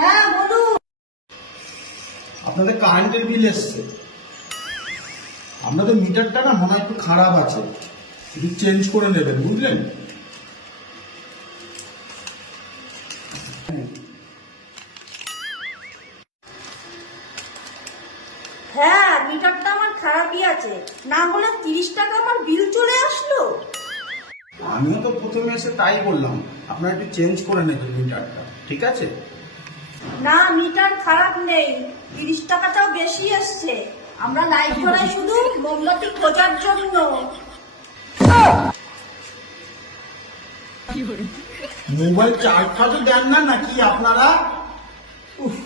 হ্যাঁ বলুন। আপনাদের কারেন্টের বিল এসছে। আপনাদের মিটারটা না মনে হয় একটু খারাপ আছে, একটু চেঞ্জ করে নেবেন, বুঝলেন? হ্যাঁ মিটারটা আমার খারাপই আছে, না হলে 30 টাকা আমার বিল চলে আসলো। আমিও তো প্রথমে এসে তাই বললাম, আপনারা একটু চেঞ্জ করে নেবেন মিটারটা, ঠিক আছে? না মিটার খারাপ নেই, 30 টাকাটাও বেশি এসছে। আমরা লাইট জ্বলাই শুধু মোমবাতি খোঁজার জন্য। মোবাইল চার্জ ফার্জও দেন না নাকি আপনারা? উফ।